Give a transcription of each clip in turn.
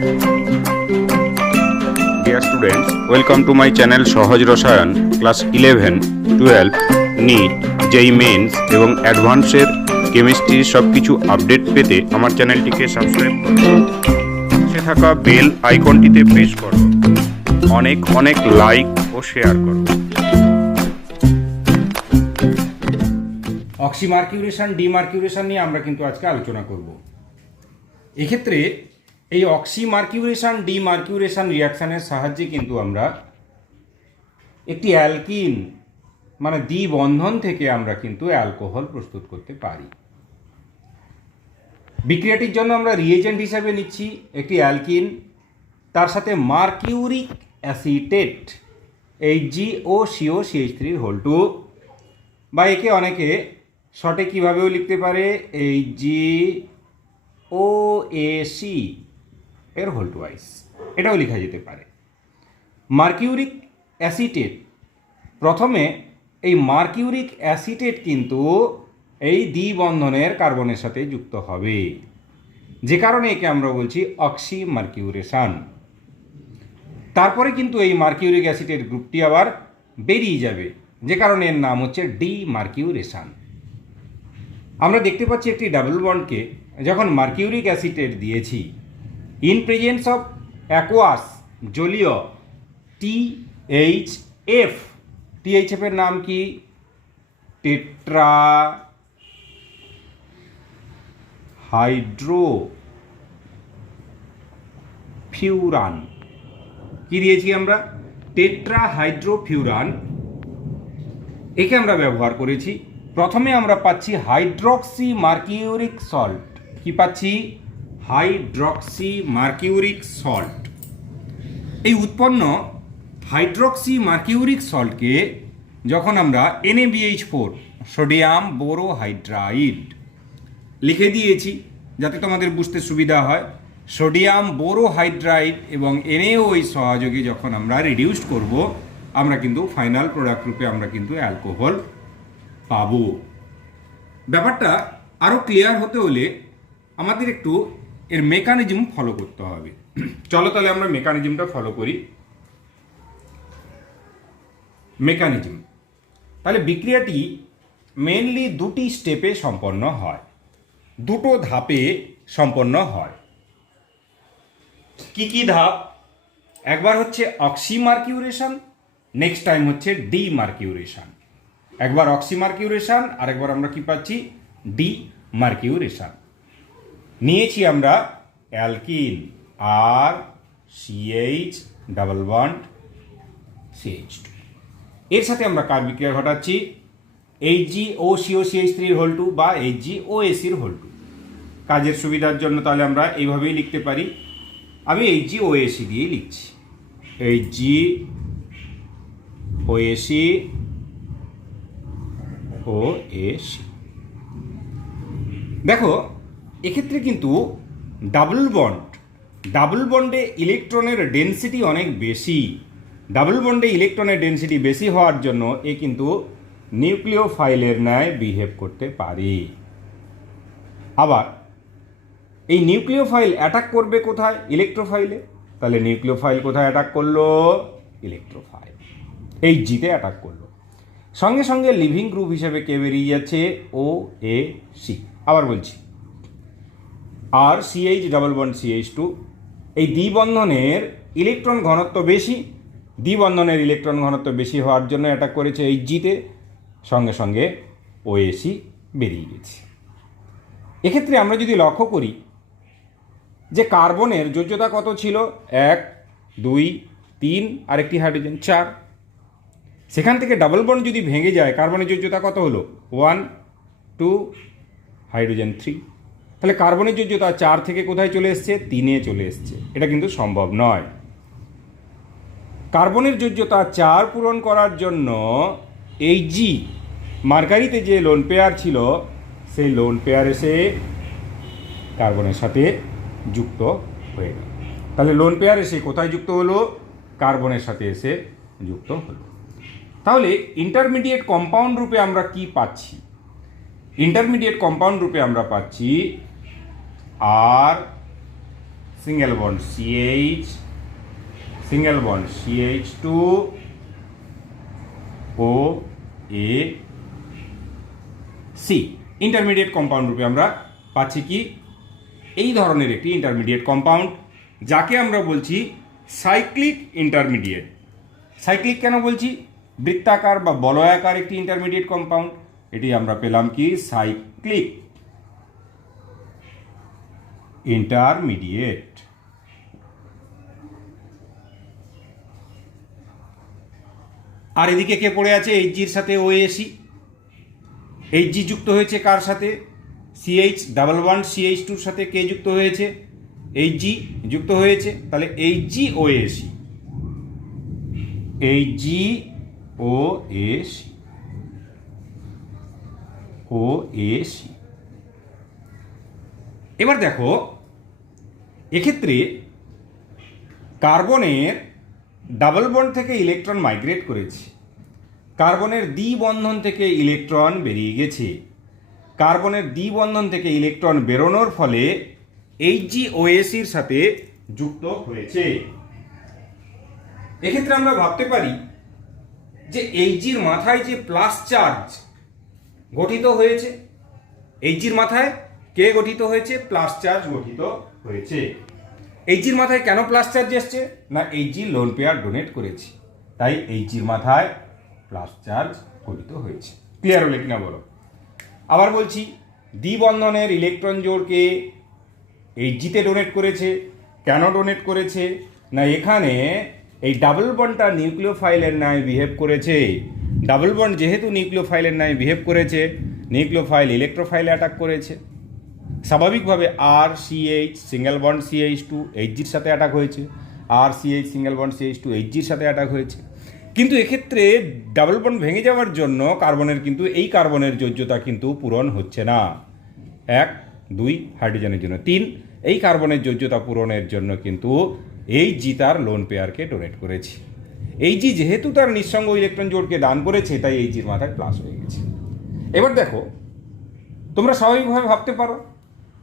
Dear students, welcome to my channel সহজ রসায়ন class 11, 12, NEET, জেই men's এবং অ্যাডভান্সের কেমিস্ট্রির সব কিছু আপডেট পেতে আমার চ্যানেলটিকে সাবস্ক্রাইব করো। পাশে থাকা বেল আইকনটিতে প্রেস করো। অনেক অনেক লাইক ও শেয়ার করো। অক্সিমার্কিউরেশন ডিমার্কিউরেশন নিয়ে আমরা কিন্তু আজকে আলোচনা করব। এক্ষেত্রে এই অক্সিমার্কিউরেশন ডিমার্কিউরেশন রিয়াকশানের সাহায্যে কিন্তু আমরা একটি অ্যালকিন মানে দ্বিবন্ধন থেকে আমরা কিন্তু অ্যালকোহল প্রস্তুত করতে পারি। বিক্রিয়াটির জন্য আমরা রিয়েজেন্ট হিসাবে নিচ্ছি একটি অ্যালকিন, তার সাথে মার্কিউরিক অ্যাসিটেট HgOCO CH3 বা একে অনেকে শর্টে কীভাবেও লিখতে পারে HgOAC এর হোল2 এটাও লেখা যেতে পারে। মার্কিউরিক অ্যাসিটেট, প্রথমে এই মার্কিউরিক অ্যাসিটেট কিন্তু এই দ্বিবন্ধনের কার্বনের সাথে যুক্ত হবে, যে কারণে একে আমরা বলছি অক্সিমার্কিউরেশন। তারপরে কিন্তু এই মার্কিউরিক অ্যাসিটেট গ্রুপটি আবার বেরিয়ে যাবে, যে কারণে এর নাম হচ্ছে ডিমার্কিউরেশন। আমরা দেখতে পাচ্ছি একটি ডাবল বন্ডকে যখন মার্কিউরিক অ্যাসিটেট দিয়েছি ইন প্রেজেন্স অফ অ্যাকোয়াস জলীয় THF, THF এর নাম কি? টেট্রা হাইড্রোফিউরান। কি দিয়েছি আমরা? টেট্রা হাইড্রোফিউরান। একে আমরা ব্যবহার করেছি। প্রথমে আমরা পাচ্ছি হাইড্রক্সি মার্কিউরিক সল্ট। কি পাচ্ছি? Hydroxy mercuric salt. এই উৎপন্ন হাইড্রক্সি মার্কিউরিক সল্টকে যখন আমরা NaBH4 সোডিয়াম বোরোহাইড্রাইড লিখে দিয়েছি যাতে তোমাদের বুঝতে সুবিধা হয়, সোডিয়াম বোরোহাইড্রাইড এবং NaOH সহযোগে যখন আমরা রিডিউসড করব আমরা কিন্তু ফাইনাল প্রোডাক্ট রূপে আমরা কিন্তু অ্যালকোহল পাবো। ব্যাপারটা আরও ক্লিয়ার হতে হলে আমাদের একটু এর মেকানিজম ফলো করতে হবে। চলো তাহলে আমরা মেকানিজমটা ফলো করি। মেকানিজম, তাহলে বিক্রিয়াটি মেনলি দুটি স্টেপে সম্পন্ন হয়, দুটো ধাপে সম্পন্ন হয়। কি কি ধাপ? একবার হচ্ছে অক্সিমার্কিউরেশন, নেক্সট টাইম হচ্ছে ডিমার্কিউরেশন। একবার অক্সিমার্কিউরেশন আর একবার আমরা কি পাচ্ছি? ডিমার্কিউরেশন। নিয়েছি আমরা alkyne RCH double bond CH2, এর সাথে আমরা কার বিক্রিয়া ঘটাচ্ছি? HgOCO CH3 বা HgOAC কাজের সুবিধার জন্য তাহলে আমরা এইভাবেই লিখতে পারি। আমি HgOAC দিয়েই লিখছি, HgOAC। দেখো এক্ষেত্রে কিন্তু ডাবল বন্ডে ইলেকট্রনের ডেনসিটি অনেক বেশি। ডাবল বন্ডে ইলেকট্রনের ডেনসিটি বেশি হওয়ার জন্য এ কিন্তু নিউক্লিওফাইলের ন্যায় বিহেভ করতে পারে। আবার এই নিউক্লিওফাইল অ্যাটাক করবে কোথায়? ইলেকট্রোফাইলে। তাহলে নিউক্লিওফাইল কোথায় অ্যাটাক করলো? ইলেকট্রোফাইল Hgতে অ্যাটাক করলো। সঙ্গে সঙ্গে লিভিং গ্রুপ হিসেবে কে বেরিয়ে যাচ্ছে? OAC। আবার বলছি RCH ডাবল বন্ড CH2, এই দ্বিবন্ধনের ইলেকট্রন ঘনত্ব বেশি, দ্বিবন্ধনের ইলেকট্রন ঘনত্ব বেশি হওয়ার জন্য অ্যাটাক করেছে Hgতে, সঙ্গে সঙ্গে OAC বেরিয়ে গেছে। এক্ষেত্রে আমরা যদি লক্ষ্য করি যে কার্বনের যোজ্যতা কত ছিল? 1, 2, 3 আর একটি হাইড্রোজেন 4। সেখান থেকে ডাবল বন্ড যদি ভেঙে যায় কার্বনের যোজ্যতা কত হলো? 1, 2, হাইড্রোজেন 3। তাহলে কার্বনের যোজ্যতা 4 থেকে কোথায় চলে এসছে? 3-এ চলে এসছে। এটা কিন্তু সম্ভব নয়। কার্বনের যোজ্যতা 4 পূরণ করার জন্য Hg মার্কারিতে যে লোন পেয়ার ছিল সেই লোন পেয়ার এসে কার্বনের সাথে যুক্ত হয়ে গেল। তাহলে লোন পেয়ার এসে কোথায় যুক্ত হলো? কার্বনের সাথে এসে যুক্ত হলো। তাহলে ইন্টারমিডিয়েট কম্পাউন্ড রূপে আমরা কি পাচ্ছি? ইন্টারমিডিয়েট কম্পাউন্ড রূপে আমরা পাচ্ছি single bond CH, single bond CH2 ও A C ইন্টারমিডিয়েট কম্পাউন্ড রূপে আমরা পাচ্ছি কি এই ধরনের একটি ইন্টারমিডিয়েট কম্পাউন্ড, যাকে আমরা বলছি সাইক্লিক ইন্টারমিডিয়েট। সাইক্লিক কেন বলছি? বৃত্তাকার বা বলয়াকার একটি ইন্টারমিডিয়েট কম্পাউন্ড, এটি আমরা পেলাম কি সাইক্লিক ইন্টারমিডিয়েট। আর এদিকে কে পড়ে আছে Hgর সাথে OAC। Hg যুক্ত হয়েছে কার সাথে? CH ডাবল বন্ড CH2 সাথে কে যুক্ত হয়েছে? Hg যুক্ত হয়েছে, তাহলে Hg OAC, Hg OAC, OAC। এবার দেখো এক্ষেত্রে কার্বনের ডাবল বন্ড থেকে ইলেকট্রন মাইগ্রেট করেছে, কার্বনের দ্বি বন্ধন থেকে ইলেকট্রন বেরিয়ে গেছে। কার্বনের দ্বি বন্ধন থেকে ইলেকট্রন বেরোনোর ফলে HgOACর সাথে যুক্ত হয়েছে। এক্ষেত্রে আমরা ভাবতে পারি যে Hgর মাথায় যে প্লাস চার্জ গঠিত হয়েছে, Hgর মাথায় কে গঠিত হয়েছে? প্লাস চার্জ গঠিত হয়েছে। Hgর মাথায় কেন প্লাস চার্জ এসছে? না Hg লোন পেয়ার ডোনেট করেছে, তাই Hgর মাথায় প্লাস চার্জ গঠিত হয়েছে। ক্লিয়ার হলে কিনা বলো? আবার বলছি, দ্বিবন্ধনের ইলেকট্রন জোড়কে Hgতে ডোনেট করেছে। কেন ডোনেট করেছে? না এখানে এই ডাবল বন্ডটা নিউক্লিওফাইলের ন্যায় বিহেভ করেছে। ডাবল বন্ড যেহেতু নিউক্লিওফাইলের ন্যায় বিহেভ করেছে, নিউক্লিওফাইল ইলেকট্রোফাইলে অ্যাটাক করেছে, স্বাভাবিকভাবে RCH সিঙ্গেল বন্ড CH2 Hgর সাথে অ্যাটাক হয়েছে, RCH সিঙ্গেল বন্ড CH2 Hgর সাথে অ্যাটাক হয়েছে। কিন্তু এক্ষেত্রে ডাবল বন্ড ভেঙে যাওয়ার জন্য কার্বনের কিন্তু এই কার্বনের যোজ্যতা কিন্তু পূরণ হচ্ছে না। 1 2 হাইড্রোজেনের জন্য 3, এই কার্বনের যোজ্যতা পূরণের জন্য কিন্তু Hg তার লোন পেয়ারকে ডোনেট করেছে। Hg যেহেতু তার নিঃসঙ্গ ইলেকট্রন জোড়কে দান করেছে, তাই Hgর মাথায় প্লাস হয়ে গেছে। এবার দেখো তোমরা স্বাভাবিকভাবে ভাবতে পারো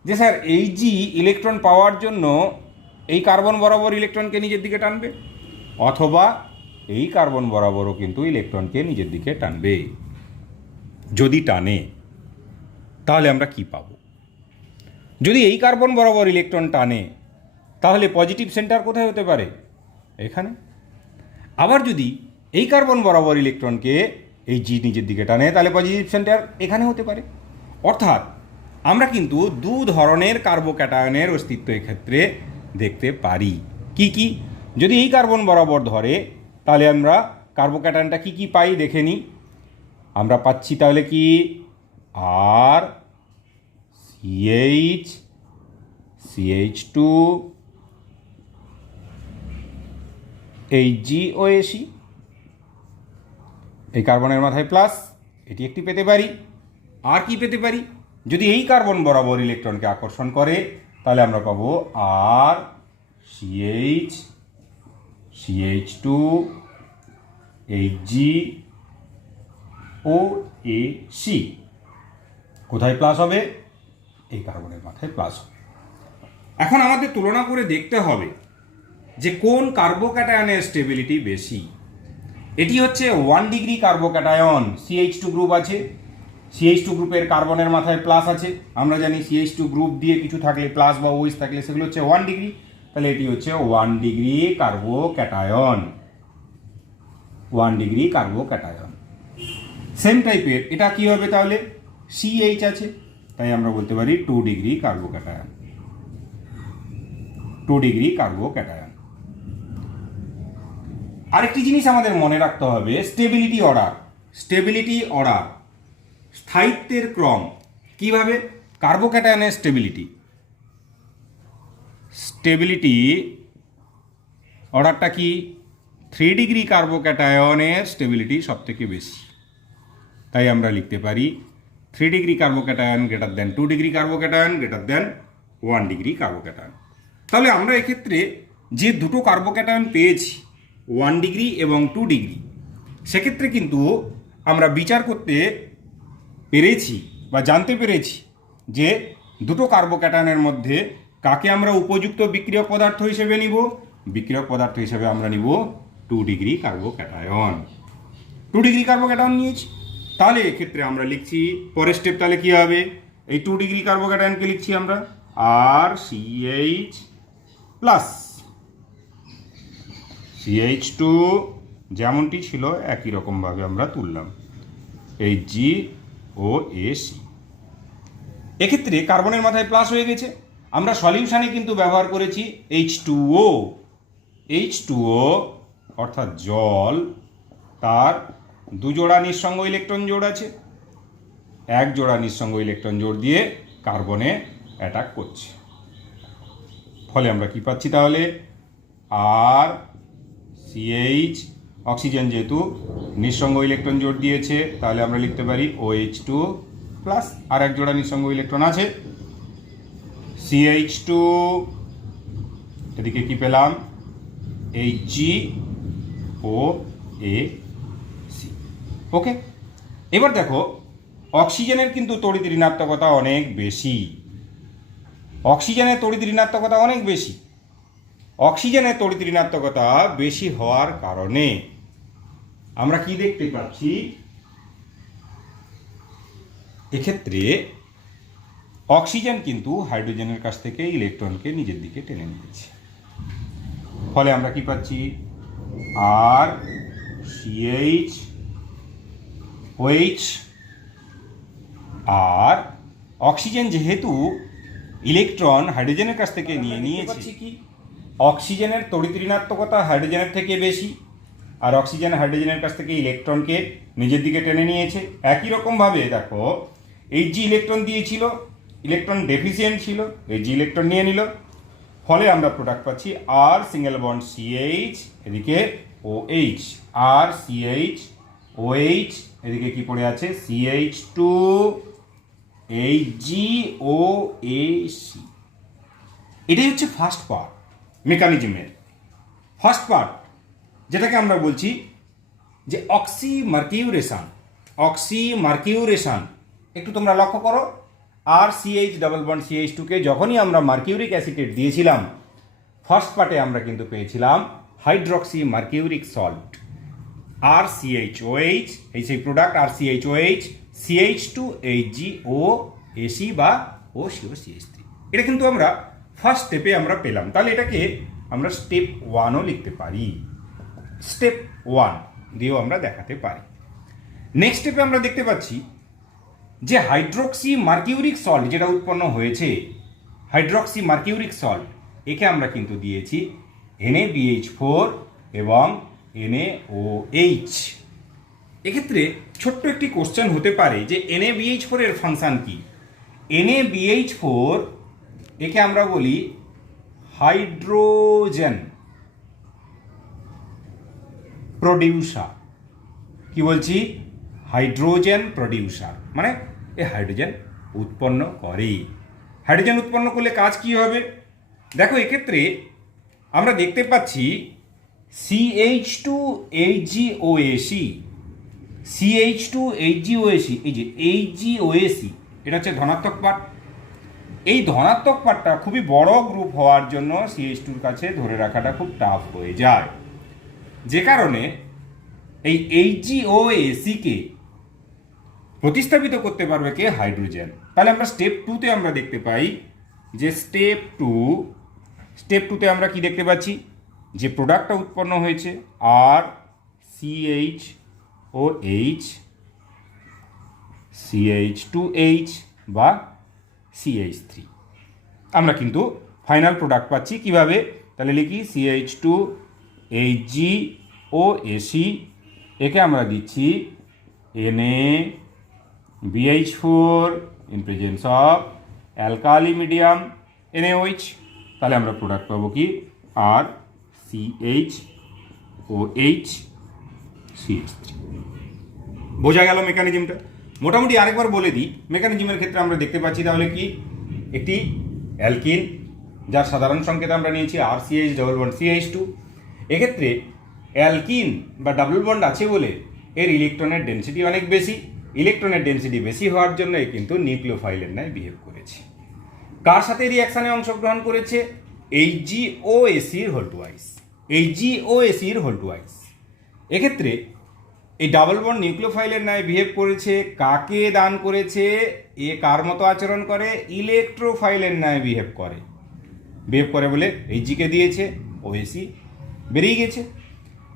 যে স্যার Hg ইলেকট্রন পাওয়ার জন্য এই কার্বন বরাবর ইলেকট্রনকে নিজের দিকে টানবে, অথবা এই কার্বন বরাবরও কিন্তু ইলেকট্রনকে নিজের দিকে টানবে। যদি টানে তাহলে আমরা কি পাবো? যদি এই কার্বন বরাবর ইলেকট্রন টানে তাহলে পজিটিভ সেন্টার কোথায় হতে পারে? এখানে। আবার যদি এই কার্বন বরাবর ইলেকট্রনকে Hg নিজের দিকে টানে তাহলে পজিটিভ সেন্টার এখানে হতে পারে। অর্থাৎ আমরা কিন্তু দু ধরনের কার্বোক্যাটায়নের অস্তিত্ব এক্ষেত্রে দেখতে পারি। কি কি? যদি এই কার্বন বরাবর ধরে তাহলে আমরা কার্বোক্যাটায়নটা কি কি পাই দেখে নিই। আমরা পাচ্ছি তাহলে কি R CH CH2 HgOAC, এই কার্বনের মাথায় প্লাস, এটি একটি পেতে পারি। আর কি পেতে পারি? যদি এই কার্বন বরাবর ইলেকট্রনকে আকর্ষণ করে তাহলে আমরা পাবো R CH CH2 HgOAC। কোথায় প্লাস হবে? এই কার্বনের মাথায় প্লাস হবে। এখন আমাদের তুলনা করে দেখতে হবে যে কোন কার্বোক্যাটায়নের স্টেবিলিটি বেশি। এটি হচ্ছে 1 ডিগ্রি কার্বোক্যাটায়ন, CH2 গ্রুপ আছে, CH2 গ্রুপের কার্বনের মাথায় প্লাস আছে। আমরা জানি CH2 গ্রুপ দিয়ে কিছু থাকলে প্লাস বা ওইস থাকলে সেগুলো হচ্ছে 1 ডিগ্রি, তাহলে এটি হচ্ছে 1 degree carbocation, 1 degree carbocation. Same টাইপের এটা কি হবে তাহলে? CH আছে, তাই আমরা বলতে পারি 2 ডিগ্রি কার্বোক্যাটায়ন, 2 ডিগ্রি কার্বোক্যাটায়ন। আরেকটি জিনিস আমাদের মনে রাখতে হবে, স্টেবিলিটি অর্ডার। স্টেবিলিটি অর্ডার, স্থায়িত্বের ক্রম। কিভাবে? কার্বোক্যাটায়নের স্টেবিলিটি, স্টেবিলিটি অর্ডারটা কি? 3 ডিগ্রি কার্বোক্যাটায়নের স্টেবিলিটি সব থেকে বেশি, তাই আমরা লিখতে পারি 3 degree carbocation greater than 2 degree carbocation greater than 1 degree carbocation. তাহলে আমরা এক্ষেত্রে যে দুটো কার্বোক্যাটায়ন পেয়েছি 1 ডিগ্রি এবং 2 ডিগ্রি, সেক্ষেত্রে কিন্তু আমরা বিচার করতে পেরেছি বা জানতে পেরেছি যে দুটো কার্বোক্যাটায়নের মধ্যে কাকে আমরা উপযুক্ত বিক্রিয়ক পদার্থ হিসেবে নিব? বিক্রিয়ক পদার্থ হিসেবে আমরা নিব 2 ডিগ্রি কার্বোক্যাটায়ন। 2 ডিগ্রি কার্বোক্যাটায়ন নিয়েছি, তাহলে এক্ষেত্রে আমরা লিখছি পরের স্টেপ, তাহলে কি হবে? এই 2 ডিগ্রি কার্বোক্যাটায়নকে লিখছি আমরা RCH প্লাস CH2 যেমনটি ছিল একই রকমভাবে আমরা তুললাম HgOAc। এক্ষেত্রে কার্বনের মাথায় প্লাস হয়ে গেছে। আমরা সলিউশনে কিন্তু ব্যবহার করেছি H2O। H2O অর্থাৎ জল, তার 2 জোড়া নিঃসঙ্গ ইলেকট্রন জোড় আছে, 1 জোড়া নিঃসঙ্গ ইলেকট্রন জোড় দিয়ে কার্বনে অ্যাটাক করছে। ফলে আমরা কি পাচ্ছি তাহলে? RCH, অক্সিজেন যেহেতু নিঃসঙ্গ ইলেকট্রন জোড় দিয়েছে, তাহলে আমরা লিখতে পারি OH2 প্লাস আর 1 জোড়া নিঃসঙ্গ ইলেকট্রন আছে CH2, এদিকে কি পেলাম? HgOAc। ওকে, এবার দেখো অক্সিজেনের কিন্তু তড়িৎ ঋণাত্মকতা অনেক বেশি। অক্সিজেনের তড়িৎ ঋণাত্মকতা অনেক বেশি। অক্সিজেনের তড়িৎ ঋণাত্মকতা বেশি হওয়ার কারণে আমরা কি দেখতে পাচ্ছি? এক্ষেত্রে অক্সিজেন কিন্তু হাইড্রোজেনের কাছ থেকে ইলেকট্রনকে নিজের দিকে টেনে নিয়েছে। ফলে আমরা কি পাচ্ছি? RCH আর অক্সিজেন যেহেতু ইলেকট্রন হাইড্রোজেনের কাছ থেকে নিয়ে নিয়েছে, কি অক্সিজেনের তড়িৎ ঋণাত্মকতা হাইড্রোজেনের থেকে বেশি, আর অক্সিজেন হাইড্রোজেনের কাছ থেকে ইলেকট্রনকে নিজের দিকে টেনে নিয়েছে। একই রকমভাবে দেখো Hg ইলেকট্রন দিয়েছিল, ইলেকট্রন ডেফিসিয়েন্ট ছিল, Hg ইলেকট্রন নিয়ে নিল। ফলে আমরা প্রোডাক্ট পাচ্ছি R সিঙ্গেল বন্ড CH, এদিকে OH, RCH OH, এদিকে কি পড়ে আছে? CH2 HgOAc। এটাই হচ্ছে ফার্স্ট পার্ট মেকানিজমের। ফার্স্ট পার্ট যেটাকে আমরা বলছি যে অক্সিমার্কিউরেশন। একটু তোমরা লক্ষ্য করো, RCH ডাবল বন্ড CH2 কে যখনই আমরা মার্কিউরিক অ্যাসিটেট দিয়েছিলাম, ফার্স্ট পার্টে আমরা কিন্তু পেয়েছিলাম হাইড্রক্সি মার্কিউরিক সল্ট RCHOH, এই সেই প্রোডাক্ট RCHOH, CH2 HgOAc বা OCOCH3। এটা কিন্তু আমরা ফার্স্ট স্টেপে আমরা পেলাম। তাহলে এটাকে আমরা স্টেপ 1ও লিখতে পারি, স্টেপ 1 দিয়েও আমরা দেখাতে পারি। নেক্সট স্টেপে আমরা দেখতে পাচ্ছি যে হাইড্রক্সি মার্কিউরিক সল্ট যেটা উৎপন্ন হয়েছে, হাইড্রক্সি মার্কিউরিক সল্ট, একে আমরা কিন্তু দিয়েছি NaBH4 এবং NaOH। এক্ষেত্রে ছোট্ট একটি কোশ্চেন হতে পারে যে NaBH4 এর ফাংশন কি? NaBH4 একে আমরা বলি হাইড্রোজেন প্রডিউসার। কি বলছি? হাইড্রোজেন প্রডিউসার, মানে এ হাইড্রোজেন উৎপন্ন করে। হাইড্রোজেন উৎপন্ন করলে কাজ কি হবে? দেখো এক্ষেত্রে আমরা দেখতে পাচ্ছি CH2HgOAc, CH2HgOAc, এই যে HgOAc, এটা হচ্ছে ধনাত্মক পার্ট। এই ধনাত্মক পার্টটা খুবই বড় গ্রুপ হওয়ার জন্য CH2-র কাছে ধরে রাখাটা খুব টাফ হয়ে যায়, যে কারণে এই HgOAc-কে প্রতিস্থাপিত করতে পারবে কে? হাইড্রোজেন। তাহলে আমরা স্টেপ 2-তে আমরা দেখতে পাই যে স্টেপ 2-তে আমরা কি দেখতে পাচ্ছি? যে প্রোডাক্টটা উৎপন্ন হয়েছে RCHOH, CH2H বা CH3, আমরা কিন্তু ফাইনাল প্রোডাক্ট পাচ্ছি কিভাবে? তাহলে লিখি CH2HgOAc, একে আমরা দিচ্ছি NaBH4 in presence of alkali medium NaOH। তাহলে আমরা প্রোডাক্ট পাবো কি? RCHOH CH3। বোঝা গেল মেকানিজমটা? মোটামুটি আরেকবার বলে দিই, মেকানিজমের ক্ষেত্রে আমরা দেখতে পাচ্ছি তাহলে কি? একটি অ্যালকিন যার সাধারণ সংকেত আমরা নিয়েছি RCH ডাবল বন্ড CH2। এক্ষেত্রে অ্যালকিন বা ডাবল বন্ড আছে বলে এর ইলেকট্রনের ডেনসিটি অনেক বেশি। ইলেকট্রনের ডেনসিটি বেশি হওয়ার জন্য কিন্তু নিউক্লিওফাইলের ন্যায় বিহেভ করেছে। কার সাথে রিয়াকশানে অংশগ্রহণ করেছে? HgOAcর হোল টুয়াইস, HgOAcর হোল টুয়াইস। এক্ষেত্রে এই ডাবল বন্ড নিউক্লিওফাইলের ন্যায় বিহেভ করেছে। কাকে দান করেছে? এ কার মতো আচরণ করে? ইলেকট্রোফাইলের ন্যায় বিহেভ করে বলে Hgকে দিয়েছে, OAc বেরিয়ে গেছে।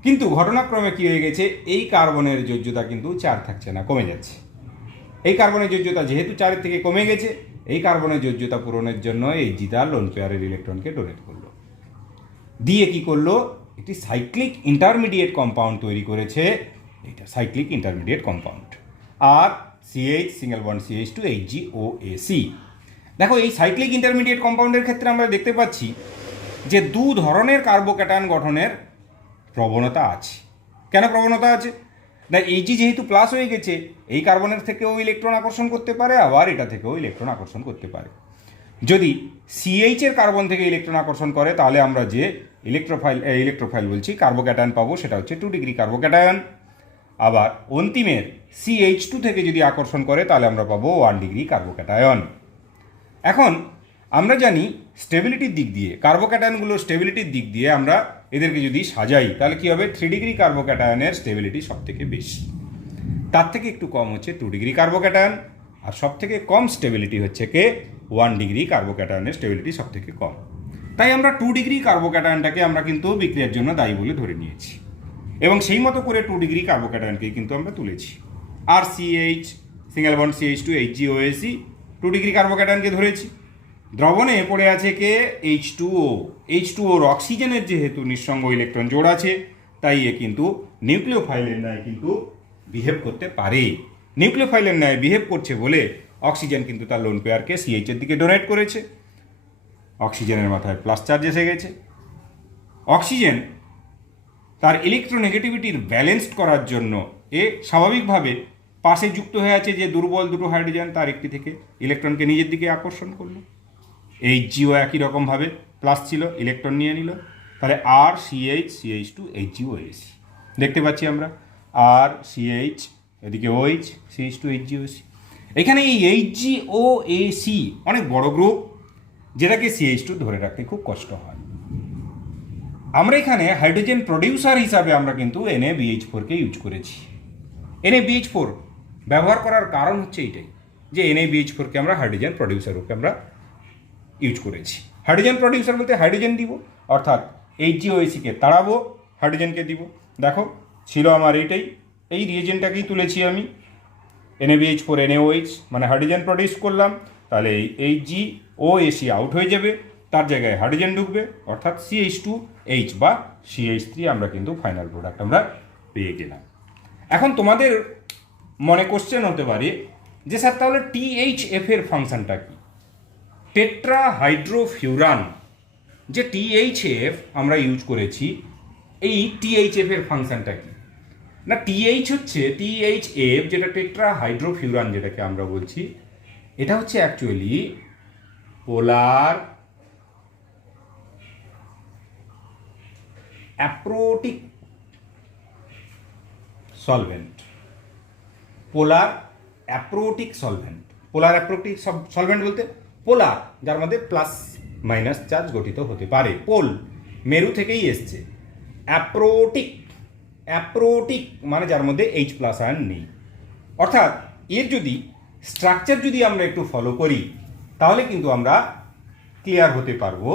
কিন্তু ঘটনাক্রমে কী হয়ে গেছে, এই কার্বনের যোজ্যতা কিন্তু 4 থাকছে না, কমে যাচ্ছে। এই কার্বনের যোজ্যতা যেহেতু 4 থেকে কমে গেছে, এই কার্বনের যোজ্যতা পূরণের জন্য Hg তার লোন পেয়ারের ইলেকট্রনকে ডোনেট করলো, দিয়ে কি করলো, একটি সাইক্লিক ইন্টারমিডিয়েট কম্পাউন্ড তৈরি করেছে। এটা সাইক্লিক ইন্টারমিডিয়েট কম্পাউন্ড, আর CH single bond CH2 HgOAc। দেখো, এই সাইক্লিক ইন্টারমিডিয়েট কম্পাউন্ডের ক্ষেত্রে আমরা দেখতে পাচ্ছি যে দু ধরনের কার্বোক্যাটায়ন গঠনের প্রবণতা আছে। কেন প্রবণতা আছে? না, Hg যেহেতু প্লাস হয়ে গেছে, এই কার্বনের থেকেও ইলেকট্রন আকর্ষণ করতে পারে, আবার এটা থেকেও ইলেকট্রন আকর্ষণ করতে পারে। যদি CH এর কার্বন থেকে ইলেকট্রন আকর্ষণ করে, তাহলে আমরা যে ইলেকট্রোফাইল বলছি কার্বোক্যাটায়ন পাবো, সেটা হচ্ছে 2 ডিগ্রি কার্বোক্যাটায়ন। আবার অন্তিমের CH2 থেকে যদি আকর্ষণ করে, তাহলে আমরা পাবো 1 ডিগ্রি কার্বোক্যাটায়ন। এখন আমরা জানি স্টেবিলিটির দিক দিয়ে, কার্বোক্যাটায়নগুলোর স্টেবিলিটির দিক দিয়ে আমরা এদেরকে যদি সাজাই, তাহলে কী হবে, 3 ডিগ্রি কার্বোক্যাটায়নের স্টেবিলিটি সব থেকে বেশি, তার থেকে একটু কম হচ্ছে 2 ডিগ্রি কার্বোক্যাটায়ন, আর সব থেকে কম স্টেবিলিটি হচ্ছে 1 ডিগ্রি কার্বোক্যাটায়নের স্টেবিলিটি সব থেকে কম। তাই আমরা 2 ডিগ্রি কার্বোক্যাটায়নটাকে আমরা কিন্তু বিক্রিয়ার জন্য দায়ী বলে ধরে নিয়েছি, এবং সেই মতো করে 2 ডিগ্রি কার্বোক্যাটায়নকে কিন্তু আমরা তুলেছি। আর CH single bond CH2 HgOAc 2 degree কার্বোক্যাটায়নকে ধরেছি। দ্রবণে পড়ে আছে H2O। H2Oর অক্সিজেনের যেহেতু নিঃসঙ্গ ইলেকট্রন জোড় আছে, তাই এ কিন্তু নিউক্লিওফাইলের ন্যায় কিন্তু বিহেভ করতে পারে। নিউক্লিওফাইলের ন্যায় বিহেভ করছে বলে অক্সিজেন কিন্তু তার লোন পেয়ারকে CH এর দিকে ডোনেট করেছে। অক্সিজেনের মাথায় প্লাস চার্জ এসে গেছে। অক্সিজেন তার ইলেকট্রোনেগেটিভিটির ব্যালেন্সড করার জন্য স্বাভাবিকভাবে পাশে যুক্ত হয়ে আছে যে দুর্বল দুটো হাইড্রোজেন, তার একটি থেকে ইলেকট্রনকে নিজের দিকে আকর্ষণ করলো। Hgও একই রকমভাবে প্লাস ছিল, ইলেকট্রন নিয়ে নিল। তাহলে আর CH CH2 HgOAc দেখতে পাচ্ছি আমরা, আর CH এদিকে OH CH2 HgOAc। এখানে এই HgOAc অনেক বড় গ্রুপ, যেটাকে CH2 ধরে রাখতে খুব কষ্ট হয়। আমরা এখানে হাইড্রোজেন প্রডিউসার হিসাবে আমরা কিন্তু NaBH4কে ইউজ করেছি। NaBH4 ব্যবহার করার কারণ হচ্ছে এইটাই, যে NaBH4কে আমরা হাইড্রোজেন প্রডিউসার রূপে আমরা ইউজ করেছি। হাইড্রোজেন প্রডিউসার বলতে হাইড্রোজেন দিব, অর্থাৎ HgOAcকে তাড়াবো, হাইড্রোজেনকে দিব। দেখো, ছিল আমার এইটাই, এই রিয়েজেন্টটাকেই তুলেছি আমি, NaBH4 NaOH, মানে হাইড্রোজেন প্রডিউস করলাম। তাহলে এই HgOAc আউট হয়ে যাবে, তার জায়গায় হাইড্রোজেন ঢুকবে, অর্থাৎ CH2H বা CH3 আমরা কিন্তু ফাইনাল প্রোডাক্ট আমরা পেয়ে গেলাম। এখন তোমাদের মনে কোশ্চেন হতে পারে যে স্যার, তাহলে THF এর ফাংশনটা কি? টেট্রাহাইড্রোফিউরান যে THF আমরা ইউজ করেছি, এই THF এর ফাংশনটা কি? না, TH হচ্ছে THF, যেটা টেট্রাহাইড্রোফিউরান যেটাকে আমরা বলছি, এটা হচ্ছে অ্যাকচুয়ালি পোলার অ্যাপ্রোটিক সলভেন্ট। পোলার অ্যাপ্রোটিক সলভেন্ট। পোলার অ্যাপ্রোটিক সলভেন্ট বলতে পোলার, যার মধ্যে প্লাস মাইনাস চার্জ গঠিত হতে পারে। পোল মেরু থেকেই এসছে। অ্যাপ্রোটিক, অ্যাপ্রোটিক মানে যার মধ্যে H+ আয়ন নেই। অর্থাৎ এর যদি স্ট্রাকচার যদি আমরা একটু ফলো করি, তাহলে কিন্তু আমরা ক্লিয়ার হতে পারবো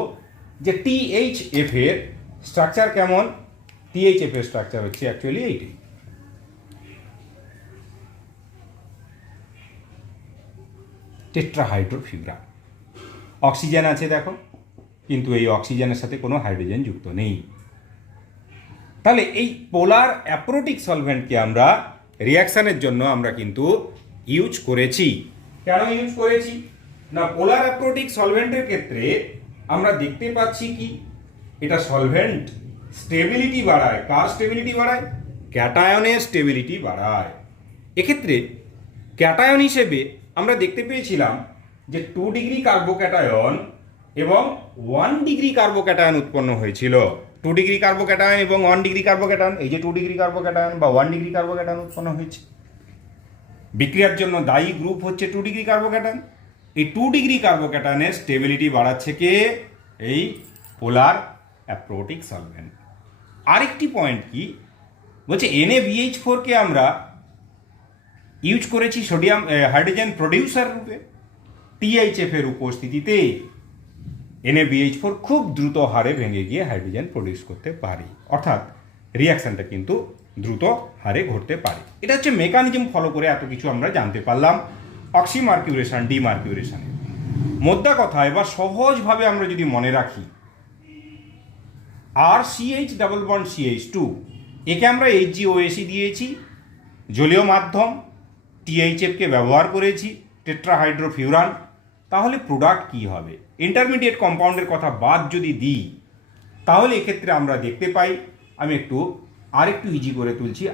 যে THF এর স্ট্রাকচার কেমন। THF এর স্ট্রাকচার হচ্ছে অ্যাকচুয়ালি এইটাই। টেট্রাহাইড্রোফিউরান। অক্সিজেন আছে দেখো, কিন্তু এই অক্সিজেনের সাথে কোনো হাইড্রোজেন যুক্ত নেই। তাহলে এই পোলার অ্যাপ্রোটিক সলভেন্টকে আমরা রিয়াকশানের জন্য আমরা কিন্তু ইউজ করেছি। কেন ইউজ করেছি? না, পোলার অ্যাপ্রোটিক সলভেন্টের ক্ষেত্রে আমরা দেখতে পাচ্ছি কি, এটা সলভেন্ট স্টেবিলিটি বাড়ায়। কার স্টেবিলিটি বাড়ায়? ক্যাটায়নের স্টেবিলিটি বাড়ায়। এক্ষেত্রে ক্যাটায়ন হিসেবে আমরা দেখতে পেয়েছিলাম যে 2 ডিগ্রি কার্বোক্যাটায়ন এবং 1 ডিগ্রি কার্বোক্যাটায়ন উৎপন্ন হয়েছিল। 2 ডিগ্রি কার্বোক্যাটায়ন এবং 1 ডিগ্রি কার্বোক্যাটায়ন, এই যে 2 ডিগ্রি কার্বোক্যাটায়ন বা 1 ডিগ্রি কার্বোক্যাটায়ন উৎপন্ন হয়েছে। বিক্রিয়ার জন্য দায়ী গ্রুপ হচ্ছে 2 ডিগ্রি কার্বোক্যাটায়ন। এই 2 ডিগ্রি কার্বোক্যাটায়নের স্টেবিলিটি বাড়াচ্ছে কে? এই পোলার অ্যাপ্রোটিক সলভেন্ট। আরেকটি পয়েন্ট কি বলছে, NaBH4 কে আমরা ইউজ করেছি সোডিয়াম হাইড্রোজেন প্রডিউসার রূপে। THF এর উপস্থিতিতে NaBH4 খুব দ্রুত হারে ভেঙে গিয়ে হাইড্রোজেন প্রডিউস করতে পারে, অর্থাৎ রিয়াকশনটা কিন্তু দ্রুত হারে ঘটতে পারে। এটা হচ্ছে মেকানিজম ফলো করে এত কিছু আমরা জানতে পারলাম অক্সিমার্কিউরেশন ডিমার্কিউরেশনের। মোদ্দা কথা, এবার সহজভাবে আমরা যদি মনে রাখি, RCH ডাবল বন্ড CH2 একে আমরা HgOH দিয়েছি, জলীয় মাধ্যম THF কে ব্যবহার করেছি, টেট্রাহাইড্রোফিউরান। তাহলে প্রোডাক্ট কি হবে? ইন্টারমিডিয়েট কম্পাউন্ডের কথা বাদ যদি দিই, তাহলে এক্ষেত্রে আমরা দেখতে পাই, আমি আরেকটু ইজি করে তুলছি,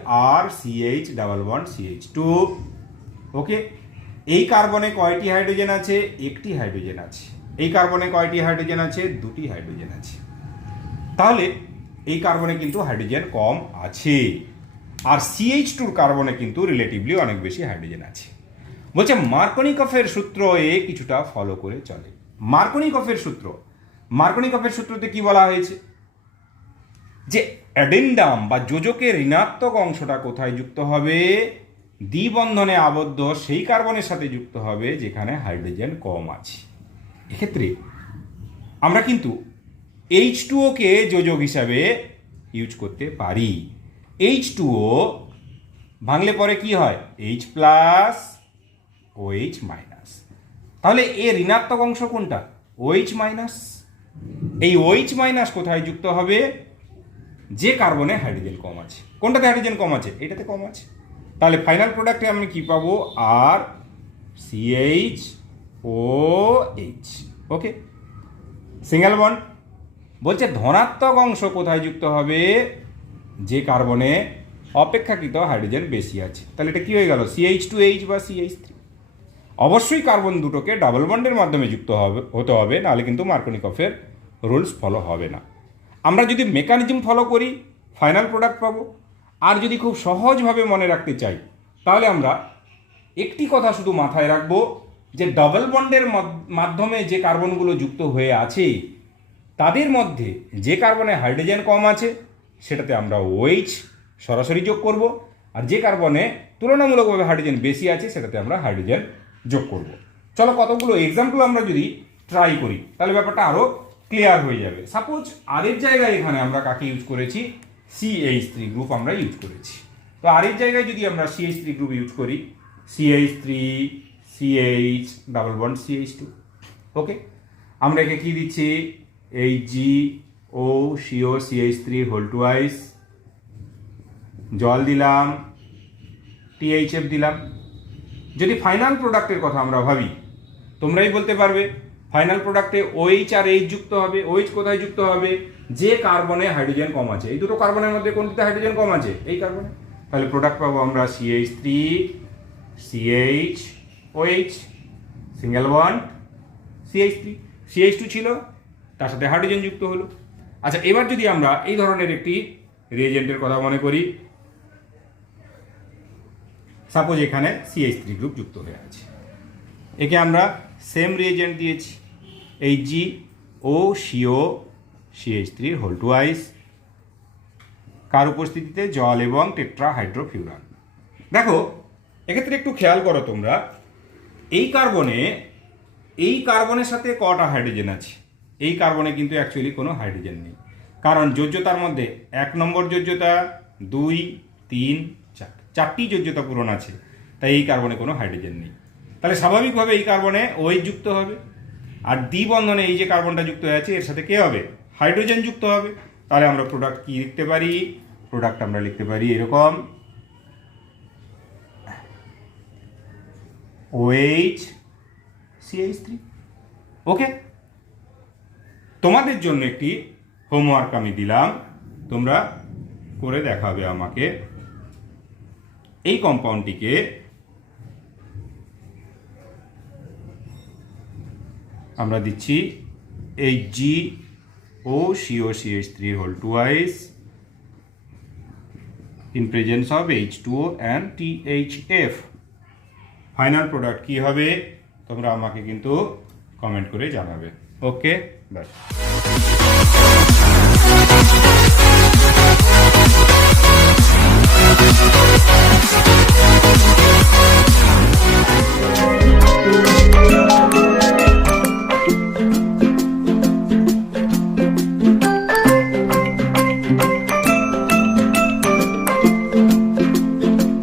RCH ডাবল বন্ড CH2। ওকে, এই কার্বনে কয়টি হাইড্রোজেন আছে? একটি হাইড্রোজেন আছে। এই কার্বনে কয়টি হাইড্রোজেন আছে? দুটি হাইড্রোজেন আছে। তাহলে এই কার্বনে কিন্তু হাইড্রোজেন কম আছে, আর CH2 কার্বনে কিন্তু রিলেটিভলি অনেক বেশি হাইড্রোজেন আছে। বলছে মার্কনিকফের সূত্র এ কিছুটা ফলো করে চলে। মার্কনিকফের সূত্রতে কি বলা হয়েছে? যে অ্যাডেন্ডাম বা যোজকের ঋণাত্মক অংশটা কোথায় যুক্ত হবে? দ্বিবন্ধনে আবদ্ধ সেই কার্বনের সাথে যুক্ত হবে যেখানে হাইড্রোজেন কম আছে। এক্ষেত্রে আমরা কিন্তু H2O কে যোজক হিসাবে ইউজ করতে পারি। H2O ভাঙলে পরে কি হয়? H plus OH minus. তাহলে এর ঋণাত্মক অংশ কোনটা? OH minus. এই OH মাইনাস কোথায় যুক্ত হবে? যে কার্বনে হাইড্রোজেন কম আছে। কোনটাতে হাইড্রোজেন কম আছে? এটাতে কম আছে। তাহলে ফাইনাল প্রোডাক্টে আমি কি পাবো? RCHOH। ওকে, সিঙ্গেল বন্ড। বলছে ধনাত্মক অংশ কোথায় যুক্ত হবে? যে কার্বনে অপেক্ষাকৃত হাইড্রোজেন বেশি আছে। তাহলে এটা কি হয়ে গেল? CH2H বা CH3। অবশ্যই কার্বন দুটোকে ডাবল বন্ডের মাধ্যমে যুক্ত হতে হবে, নাহলে কিন্তু মার্কনিকফের রুলস ফলো হবে না। আমরা যদি মেকানিজম ফলো করি ফাইনাল প্রোডাক্ট পাবো। আর যদি খুব সহজভাবে মনে রাখতে চাই, তাহলে আমরা একটি কথা শুধু মাথায় রাখবো, যে ডাবল বন্ডের মাধ্যমে যে কার্বনগুলো যুক্ত হয়ে আছে তাদের মধ্যে যে কার্বনে হাইড্রোজেন কম আছে সেটাতে আমরা OH সরাসরি যোগ করব, আর যে কার্বনে তুলনামূলকভাবে হাইড্রোজেন বেশি আছে সেটাতে আমরা হাইড্রোজেন যোগ করব। চলো কতগুলো এক্সাম্পল আমরা যদি ট্রাই করি তাহলে ব্যাপারটা আরও ক্লিয়ার হয়ে যাবে। সাপোজ আরের জায়গায় এখানে আমরা কাকে ইউজ করেছি? CH3 গ্রুপ আমরা ইউজ করেছি। তো আরের জায়গায় যদি আমরা CH3 গ্রুপ ইউজ করি, CH3 CH double bond CH2। ওকে, আমরা একে কি দিচ্ছি? HgO CH3 হোল টুয়াইস, জল দিলাম, THF দিলাম। যদি ফাইনাল প্রোডাক্টের কথা আমরা ভাবি, তোমরাই বলতে পারবে ফাইনাল প্রোডাক্টে OH আর H যুক্ত হবে। OH কোথায় যুক্ত হবে? যে কার্বনে হাইড্রোজেন কম আছে। এই দুটো কার্বনের মধ্যে কোনটিতে হাইড্রোজেন কম আছে? এই কার্বনে। তাহলে প্রোডাক্ট পাবো আমরা CH3 CH single bond CH3। CH2 ছিল, তার সাথে হাইড্রোজেন যুক্ত হলো। আচ্ছা, এবার যদি আমরা এই ধরনের একটি রিয়েজেন্টের কথা মনে করি, সাপোজ এখানে CH3 গ্রুপ যুক্ত হয়ে আছে, একে আমরা সেম রিয়েজেন্ট দিয়েছি, HgO CH3 হোল টুয়াইস, কার উপস্থিতিতে? জল এবং টেট্রাহাইড্রোফিউরান। দেখো এক্ষেত্রে একটু খেয়াল করো তোমরা, এই কার্বনের সাথে কটা হাইড্রোজেন আছে? এই কার্বনে কিন্তু অ্যাকচুয়ালি কোনো হাইড্রোজেন নেই, কারণ যোজ্যতার মধ্যে 1 নম্বর যোজ্যতা, 2, 3, 4 চারটি যোজ্যতা পূরণ আছে, তাই এই কার্বনে কোনো হাইড্রোজেন নেই। তাহলে স্বাভাবিকভাবে এই কার্বনে OH যুক্ত হবে, আর দ্বিবন্ধনে এই যে কার্বনটা যুক্ত হয়ে আছে এর সাথে কে হবে? হাইড্রোজেন যুক্ত হবে। তাহলে আমরা প্রোডাক্ট কি লিখতে পারি? প্রোডাক্ট আমরা লিখতে পারি এরকম, OH CH3। ওকে, তোমাদের জন্য একটি হোমওয়ার্ক আমি দিলাম, তোমরা করে দেখাবে আমাকে। এই কম্পাউন্ডটিকে আমরা দিচ্ছি HgO CH3 whole twice in presence of H2O and THF। Final product কি হবে? তোমরা আমাকে কিন্তু কমেন্ট করে জানাবে। Okay, by.